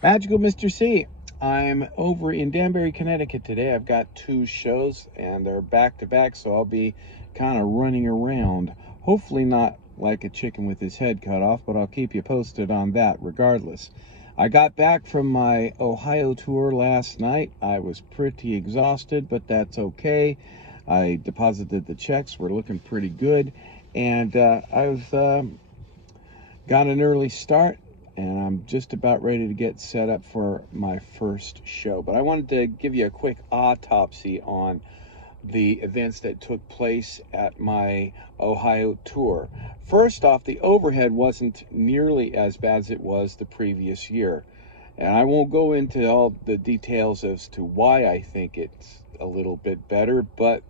Magical Mr. C. I'm over in Danbury, Connecticut today. I've got two shows and they're back to back, so I'll be kind of running around. Hopefully not like a chicken with his head cut off, but I'll keep you posted on that regardless. I got back from my Ohio tour last night. I was pretty exhausted, but that's okay. I deposited the checks. We're looking pretty good. And I've got an early start, and I'm just about ready to get set up for my first show. But I wanted to give you a quick autopsy on the events that took place at my Ohio tour. First off, the overhead wasn't nearly as bad as it was the previous year. And I won't go into all the details as to why I think it's a little bit better, but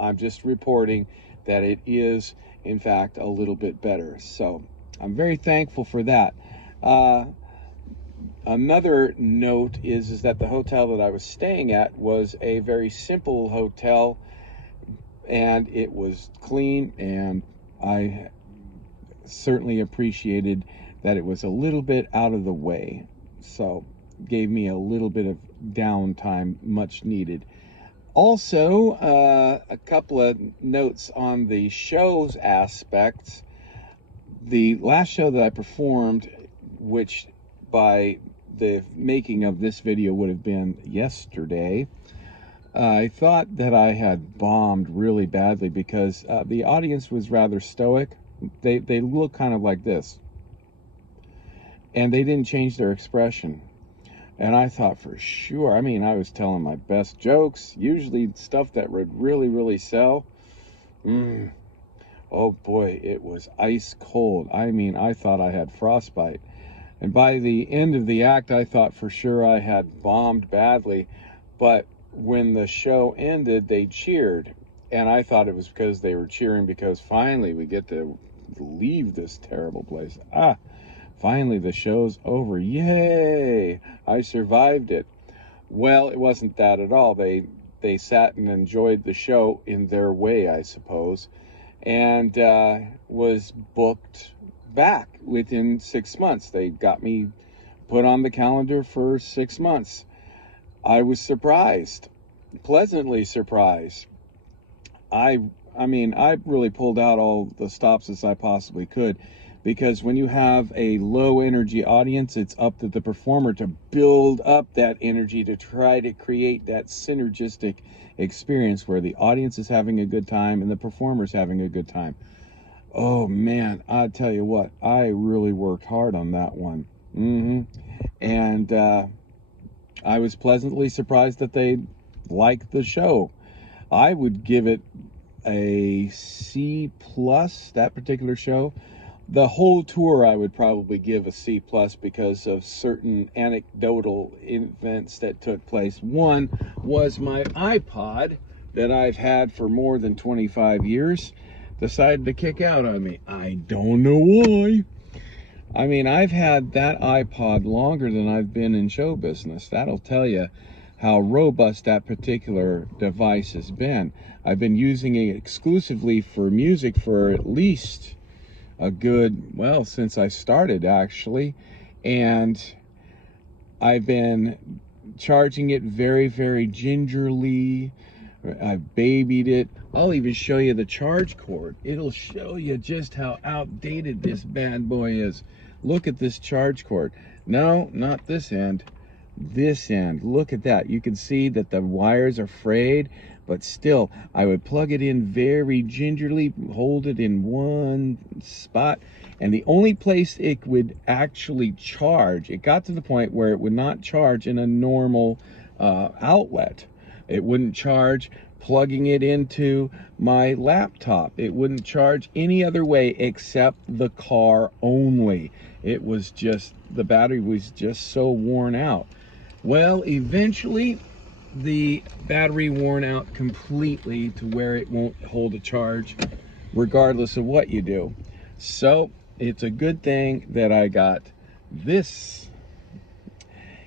I'm just reporting that it is, in fact, a little bit better. So I'm very thankful for that. Another note is that the hotel that I was staying at was a very simple hotel, and it was clean, and I certainly appreciated that it was a little bit out of the way. So gave me a little bit of downtime, much needed. Also, a couple of notes on the show's aspects. The last show that I performed, which by the making of this video would have been yesterday, I thought that I had bombed really badly because the audience was rather stoic. They look kind of like this, and they didn't change their expression. And I thought for sure, I mean, I was telling my best jokes, usually stuff that would really sell. Oh boy, it was ice cold. I mean, I thought I had frostbite. And by the end of the act, I thought for sure I had bombed badly. But when the show ended, they cheered. And I thought it was because they were cheering because finally we get to leave this terrible place. Finally the show's over. Yay! I survived it. Well, it wasn't that at all. They sat and enjoyed the show in their way, I suppose, and was booked back within 6 months. They got me put on the calendar for 6 months. I was surprised, pleasantly surprised. I mean, I really pulled out all the stops as I possibly could, because when you have a low energy audience, it's up to the performer to build up that energy to try to create that synergistic experience where the audience is having a good time and the performer's having a good time. Oh man, I tell you what, I really worked hard on that one. And I was pleasantly surprised that they liked the show. I would give it a C plus, that particular show. The whole tour I would probably give a C plus because of certain anecdotal events that took place. One was my iPod that I've had for more than 25 years decided to kick out on me. I don't know why. I mean, I've had that iPod longer than I've been in show business. That'll tell you how robust that particular device has been. I've been using it exclusively for music for at least a good, well, since I started actually, and I've been charging it very gingerly. I've babied it. I'll even show you the charge cord. It'll show you just how outdated this bad boy is. Look at this charge cord. No, not this end. This end. Look at that. You can see that the wires are frayed, but still, I would plug it in very gingerly, hold it in one spot, and the only place it would actually charge, it got to the point where it would not charge in a normal outlet. It wouldn't charge plugging it into my laptop. It wouldn't charge any other way except the car only. It was just, the battery was just so worn out. Well, eventually the battery worn out completely to where it won't hold a charge regardless of what you do. So it's a good thing that I got this.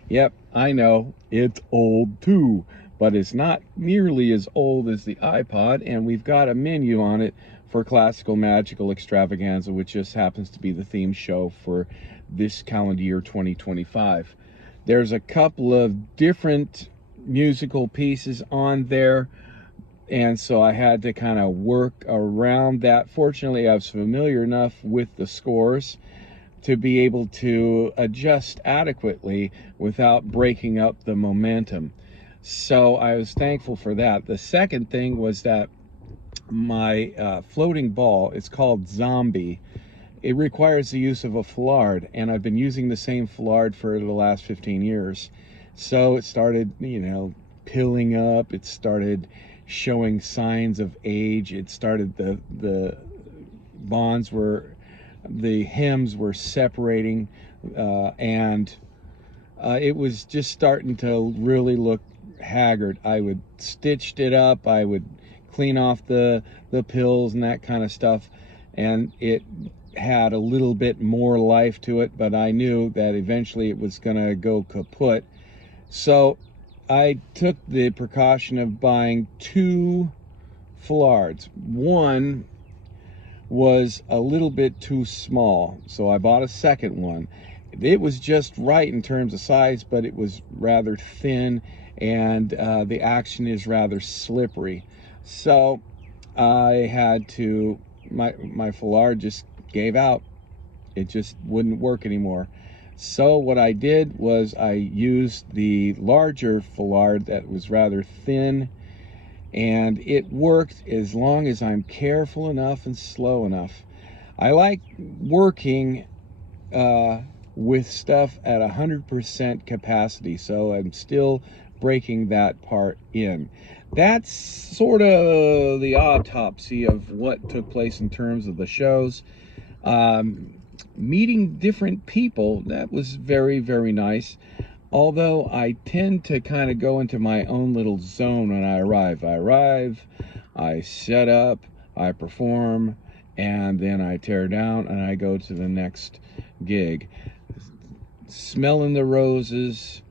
Yep, I know it's old too, but it's not nearly as old as the iPod, and we've got a menu on it for Classical Magical Extravaganza, which just happens to be the theme show for this calendar year 2025. There's a couple of different musical pieces on there, and so I had to kind of work around that. Fortunately, I was familiar enough with the scores to be able to adjust adequately without breaking up the momentum. So I was thankful for that. The second thing was that my floating ball, it's called Zombie. It requires the use of a Fallard, and I've been using the same Fallard for the last 15 years. So it started, pilling up. It started showing signs of age. It started the bonds were, the hems were separating, and it was just starting to really look haggard. I would stitched it up. I would clean off the pills and that kind of stuff, and it had a little bit more life to it, but I knew that eventually it was going to go kaput. So I took the precaution of buying 2 Fallards. One was a little bit too small, so I bought a second one. It was just right in terms of size, but it was rather thin, and the action is rather slippery. So I had to, my Fallard just gave out. It just wouldn't work anymore. So what I did was I used the larger Fallard that was rather thin, and it worked as long as I'm careful enough and slow enough. I like working with stuff at 100% capacity, so I'm still breaking that part in. That's sort of the autopsy of what took place in terms of the shows. Meeting different people, that was very, very nice. Although I tend to kind of go into my own little zone when I arrive. I set up, I perform, and then I tear down and I go to the next gig. Smelling the roses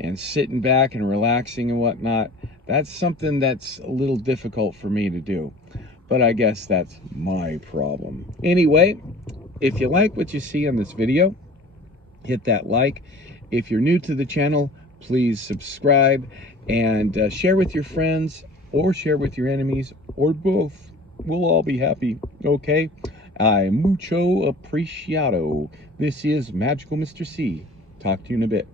and sitting back and relaxing and whatnot, that's something that's a little difficult for me to do. But I guess that's my problem. Anyway, if you like what you see on this video, hit that like. If you're new to the channel, please subscribe and share with your friends, or share with your enemies, or both. We'll all be happy, okay? Mucho apreciado. This is Magical Mr. C. Talk to you in a bit.